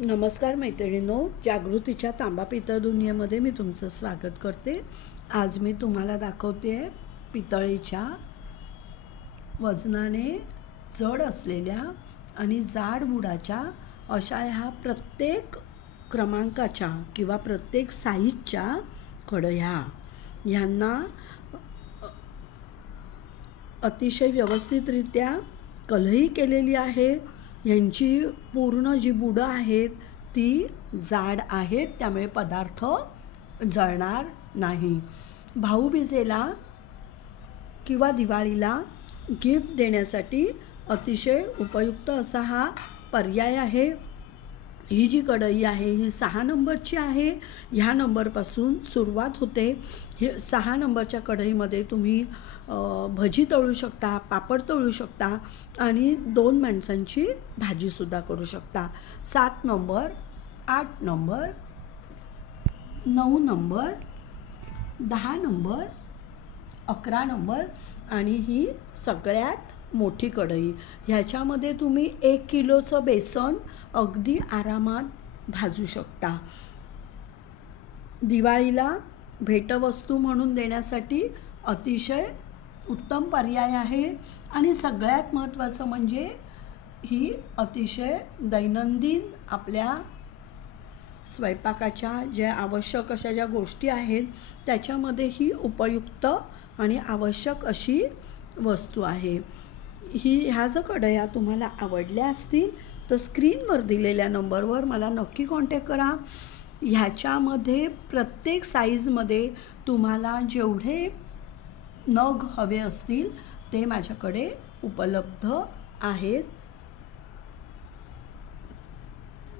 नमस्कार मैत्रिणींनो, जागृतीच्या तांबा पितळ दुनियेमध्ये मी तुमचं स्वागत करते। आज मी तुम्हाला दाखवते पितळेच्या वजनाने जड असलेल्या आणि जाड बुडाच्या अशा ह्या प्रत्येक क्रमांकाच्या किंवा प्रत्येक साईजच्या कढया। ह्यांना अतिशय व्यवस्थितरित्या कलही केलेली आहे। यांची पूर्ण जी बुडं आहेत ती जाड आहेत, त्यामुळे पदार्थ जळणार नाही। भाऊबीजेला किंवा दिवाळीला गिफ्ट देण्यासाठी अतिशय उपयुक्त असा हा पर्याय आहे। ही जी कढई आहे ही 6 नंबरची आहे। ह्या नंबरपासून सुरुवात होते। हे 6 नंबरच्या कढईमध्ये तुम्ही भजी तळू शकता, पापड तळू शकता आणि 2 माणसांची भाजीसुद्धा करू शकता। 7 number, 8 number, 9 number, 10 number, 11 number आणि ही सगळ्यात मोठी कढई। ह्याच्यामध्ये तुम्ही 1 किलोचं बेसन अगदी आरामात भाजू शकता। दिवाळीला भेटवस्तू म्हणून देण्यासाठी अतिशय उत्तम पर्याय आहे। आणि सगळ्यात महत्त्वाचं म्हणजे ही अतिशय दैनंदिन आपल्या स्वयंपाकाच्या ज्या आवश्यक अशा ज्या गोष्टी आहेत त्याच्यामध्ये ही उपयुक्त आणि आवश्यक अशी वस्तू आहे। ह्या जर कढया तुम्हाला आवडल्या असतील तर स्क्रीनवर दिलेल्या नंबरवर मला नक्की कॉन्टॅक्ट करा। ह्याच्यामध्ये प्रत्येक साईजमध्ये तुम्हाला जेवढे नग हवे असतील ते माझ्याकडे उपलब्ध आहेत।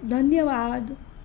धन्यवाद।